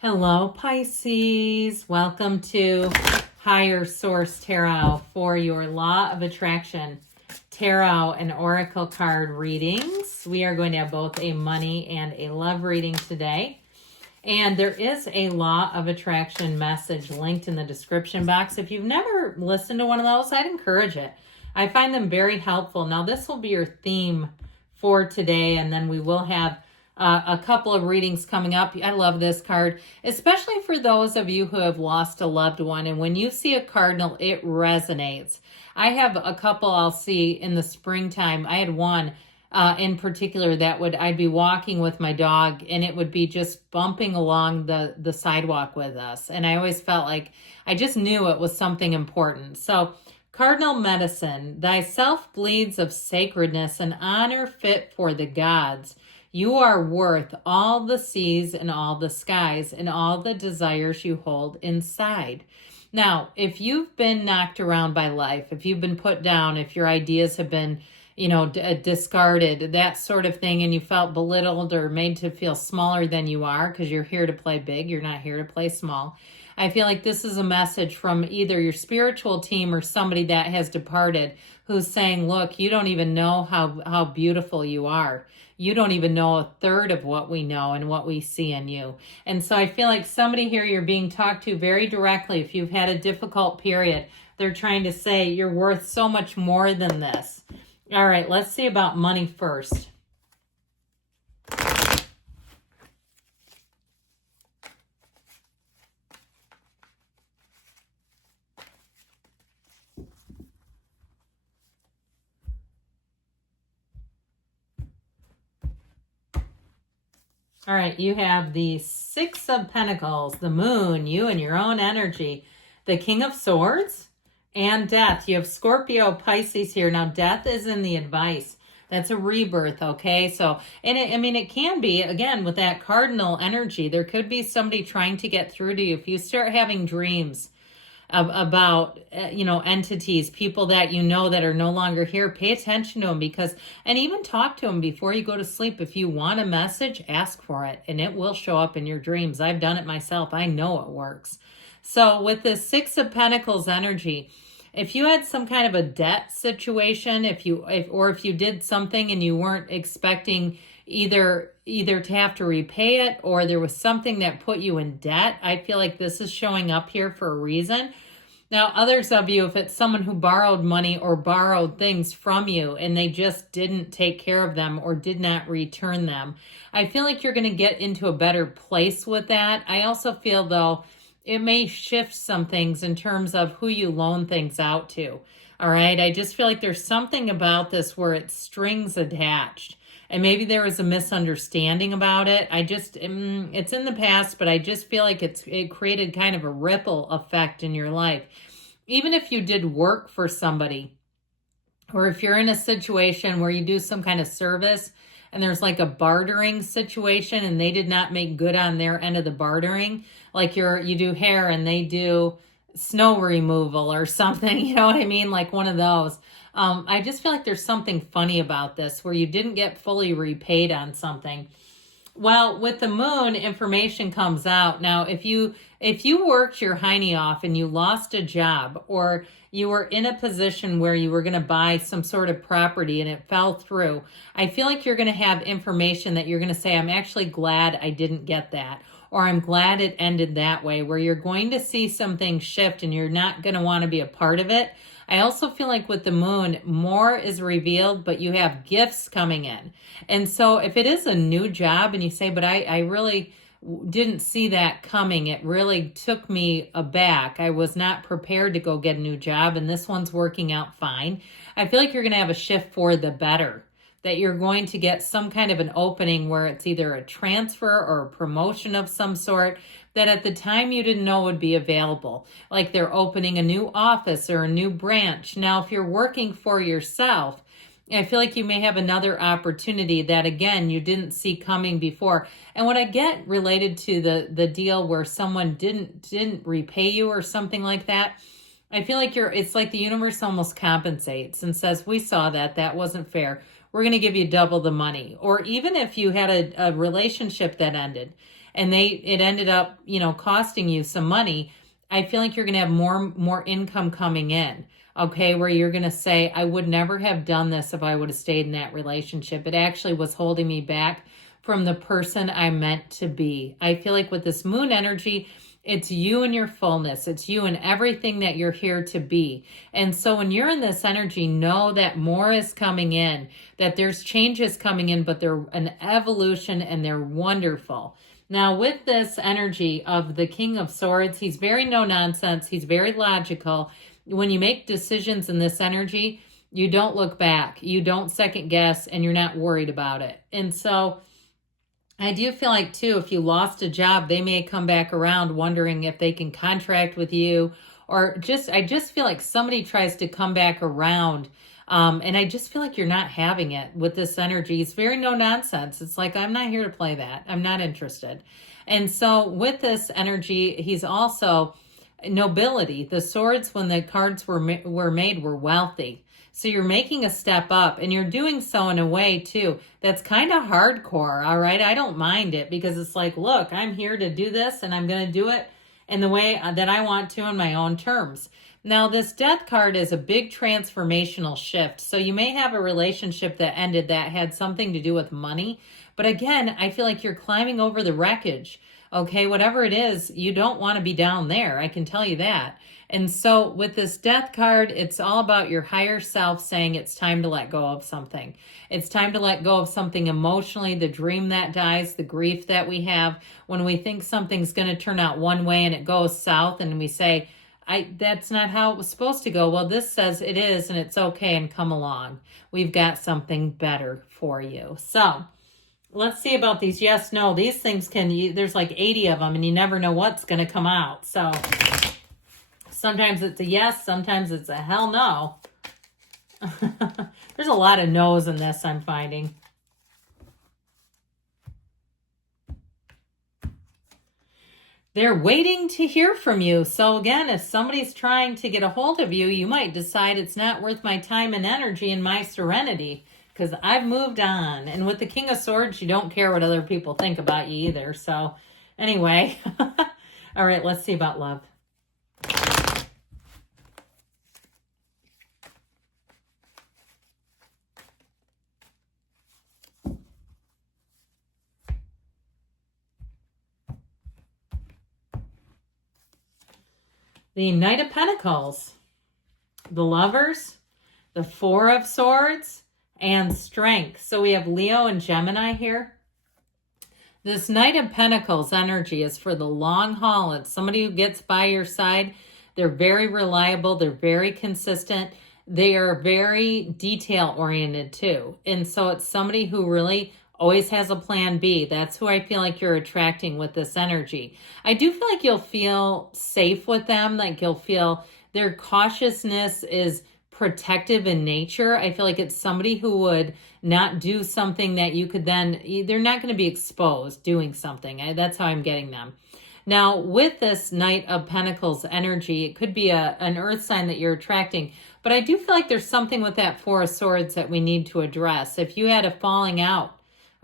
Hello, Pisces. Welcome to Higher Source Tarot for your Law of Attraction Tarot and Oracle card readings. We are going to have both a money and a love reading today. And there is a Law of Attraction message linked in the description box. If you've never listened to one of those, I'd encourage it. I find them very helpful. Now, this will be your theme for today, and then we will have a couple of readings coming up. I love this card, especially for those of you who have lost a loved one. And when you see a cardinal, it resonates. I have a couple I'll see in the springtime. I had one in particular that I'd be walking with my dog and it would be just bumping along the sidewalk with us. And I always felt like I just knew it was something important. So cardinal medicine, thyself bleeds of sacredness and honor fit for the gods. You are worth all the seas and all the skies and all the desires you hold inside. Now, if you've been knocked around by life, if you've been put down, if your ideas have been, discarded, that sort of thing, and you felt belittled or made to feel smaller than you are because you're here to play big, you're not here to play small. I feel like this is a message from either your spiritual team or somebody that has departed who's saying, look, you don't even know how beautiful you are. You don't even know a third of what we know and what we see in you. And so I feel like somebody here, you're being talked to very directly. If you've had a difficult period, they're trying to say you're worth so much more than this. All right, let's see about money first. All right, you have the Six of Pentacles, the Moon, you and your own energy, the King of Swords, and Death. You have Scorpio, Pisces here. Now, Death is in the advice. That's a rebirth, okay? So, and it can be, again, with that cardinal energy, there could be somebody trying to get through to you. If you start having dreams about entities, people that you know that are no longer here, pay attention to them and even talk to them before you go to sleep. If you want a message, ask for it and it will show up in your dreams. I've done it myself. I know it works. So with the Six of Pentacles energy, if you had some kind of a debt situation, if you did something and you weren't expecting either to have to repay it or there was something that put you in debt, I feel like this is showing up here for a reason. Now, others of you, if it's someone who borrowed money or borrowed things from you and they just didn't take care of them or did not return them, I feel like you're going to get into a better place with that. I also feel, though, it may shift some things in terms of who you loan things out to. All right. I just feel like there's something about this where it's strings attached. And maybe there was a misunderstanding about it. It's in the past, but I just feel like it created kind of a ripple effect in your life. Even if you did work for somebody, or if you're in a situation where you do some kind of service and there's like a bartering situation and they did not make good on their end of the bartering, like you do hair and they do snow removal or something, you know what I mean? Like one of those. I just feel like there's something funny about this where you didn't get fully repaid on something. Well, with the Moon, information comes out. Now, if you worked your hiney off and you lost a job, or you were in a position where you were going to buy some sort of property and it fell through, I feel like you're going to have information that you're going to say, I'm actually glad I didn't get that. Or I'm glad it ended that way, where you're going to see something shift and you're not going to want to be a part of it. I also feel like with the Moon, more is revealed, but you have gifts coming in. And so if it is a new job and you say, but I really didn't see that coming, it really took me aback. I was not prepared to go get a new job and this one's working out fine. I feel like you're going to have a shift for the better, that you're going to get some kind of an opening where it's either a transfer or a promotion of some sort that at the time you didn't know would be available. Like they're opening a new office or a new branch. Now, if you're working for yourself, I feel like you may have another opportunity that, again, you didn't see coming before. And what I get related to the deal where someone didn't repay you or something like that, I feel like it's like the universe almost compensates and says, we saw that wasn't fair. We're going to give you double the money. Or even if you had a relationship that ended and it ended up, costing you some money, I feel like you're going to have more income coming in. Okay, where you're going to say, I would never have done this if I would have stayed in that relationship. It actually was holding me back from the person I meant to be. I feel like with this moon energy, it's you and your fullness. It's you and everything that you're here to be. And so when you're in this energy, know that more is coming in, that there's changes coming in, but they're an evolution and they're wonderful. Now, with this energy of the King of Swords, he's very no nonsense. He's very logical. When you make decisions in this energy, you don't look back. You don't second guess, and you're not worried about it. And so I do feel like, too, if you lost a job, they may come back around wondering if they can contract with you, or I just feel like somebody tries to come back around. And I just feel like you're not having it with this energy. It's very no nonsense. It's like, I'm not here to play that. I'm not interested. And so with this energy, he's also nobility. The swords, when the cards were made, were wealthy. So you're making a step up, and you're doing so in a way too that's kind of hardcore. All right, I don't mind it, because it's like, look, I'm here to do this, and I'm going to do it in the way that I want to, on my own terms. Now, this death card is a big transformational shift. So you may have a relationship that ended that had something to do with money, but again, I feel like you're climbing over the wreckage. Okay, whatever it is, you don't want to be down there. I can tell you that. And so with this death card, it's all about your higher self saying it's time to let go of something. It's time to let go of something emotionally, the dream that dies, the grief that we have when we think something's going to turn out one way and it goes south, and we say, that's not how it was supposed to go. Well, this says it is, and it's okay, and come along. We've got something better for you. So let's see about these yes, no. These things there's like 80 of them, and you never know what's going to come out. So sometimes it's a yes, sometimes it's a hell no. There's a lot of no's in this, I'm finding. They're waiting to hear from you. So again, if somebody's trying to get a hold of you, you might decide it's not worth my time and energy and my serenity, because I've moved on. And with the King of Swords, you don't care what other people think about you either. So anyway, all right, let's see about love. The Knight of Pentacles, the Lovers, the Four of Swords, and Strength. So we have Leo and Gemini here. This Knight of Pentacles energy is for the long haul. It's somebody who gets by your side. They're very reliable. They're very consistent. They are very detail-oriented too. And so it's somebody who really always has a plan B. That's who I feel like you're attracting with this energy. I do feel like you'll feel safe with them, like you'll feel their cautiousness is protective in nature. I feel like it's somebody who would not do something that you could then, they're not going to be exposed doing something. That's how I'm getting them. Now, with this Knight of Pentacles energy, it could be an earth sign that you're attracting, but I do feel like there's something with that Four of Swords that we need to address. If you had a falling out,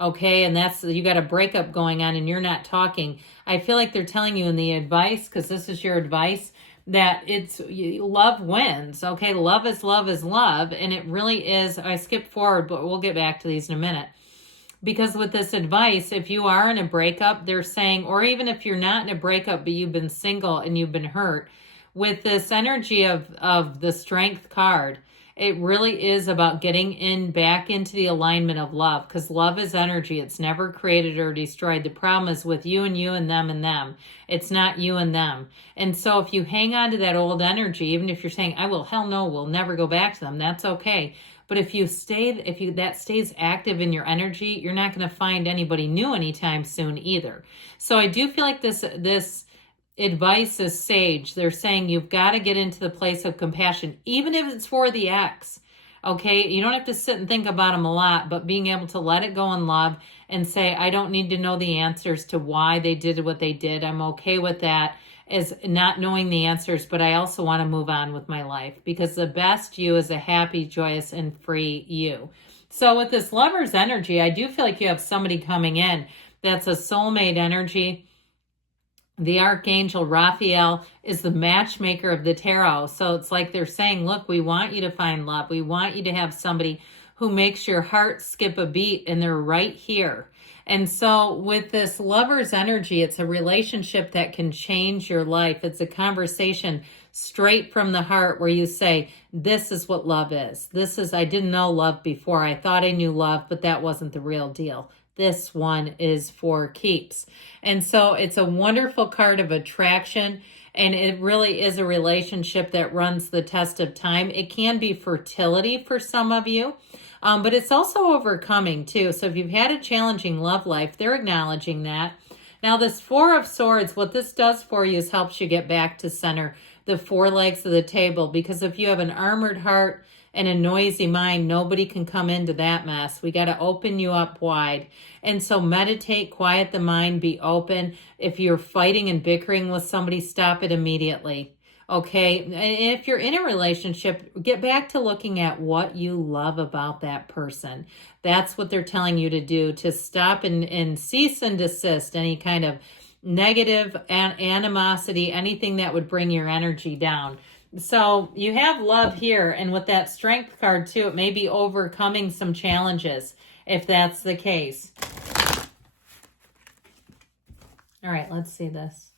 okay, and you got a breakup going on and you're not talking, I feel like they're telling you in the advice, because this is your advice, that love wins. Okay, love is love is love, and it really is. I skipped forward, but we'll get back to these in a minute. Because with this advice, if you are in a breakup, they're saying, or even if you're not in a breakup, but you've been single and you've been hurt, with this energy of the Strength card, it really is about getting back into the alignment of love, because love is energy. It's never created or destroyed. The problem is with you and you and them and them. It's not you and them. And so if you hang on to that old energy, even if you're saying, hell no, we'll never go back to them, that's okay. But if that stays active in your energy, you're not going to find anybody new anytime soon either. So I do feel like this advice is sage. They're saying you've got to get into the place of compassion, even if it's for the ex. Okay, you don't have to sit and think about them a lot, but being able to let it go in love and say, I don't need to know the answers to why they did what they did. I'm okay with that, as not knowing the answers, but I also want to move on with my life, because the best you is a happy, joyous, and free you. So with this Lover's energy, I do feel like you have somebody coming in That's a soulmate energy. The Archangel Raphael is the matchmaker of the tarot. So it's like they're saying, look, we want you to find love. We want you to have somebody who makes your heart skip a beat, and they're right here. And so with this lover's energy, it's a relationship that can change your life. It's a conversation straight from the heart where you say, this is what love is. I didn't know love before. I thought I knew love, but that wasn't the real deal. This one is for keeps. And so it's a wonderful card of attraction, and it really is a relationship that runs the test of time. It can be fertility for some of you, but it's also overcoming too. So if you've had a challenging love life, they're acknowledging that. Now this Four of Swords, what this does for you is helps you get back to center, the four legs of the table, because if you have an armored heart and a noisy mind, nobody can come into that mess. We got to open you up wide. And so meditate, quiet the mind, be open. If you're fighting and bickering with somebody, stop it immediately. Okay? And if you're in a relationship, get back to looking at what you love about that person. That's what they're telling you to do, to stop and cease and desist any kind of negative animosity, anything that would bring your energy down. So you have love here, and with that Strength card too, it may be overcoming some challenges if that's the case. All right, let's see this.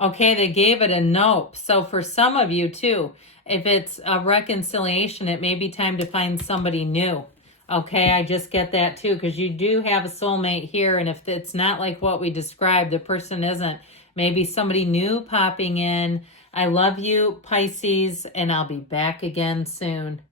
Okay, they gave it a nope. So for some of you too, if it's a reconciliation, it may be time to find somebody new. Okay, I just get that too, because you do have a soulmate here, and if it's not like what we described, the person isn't, maybe somebody new popping in. I love you, Pisces, and I'll be back again soon.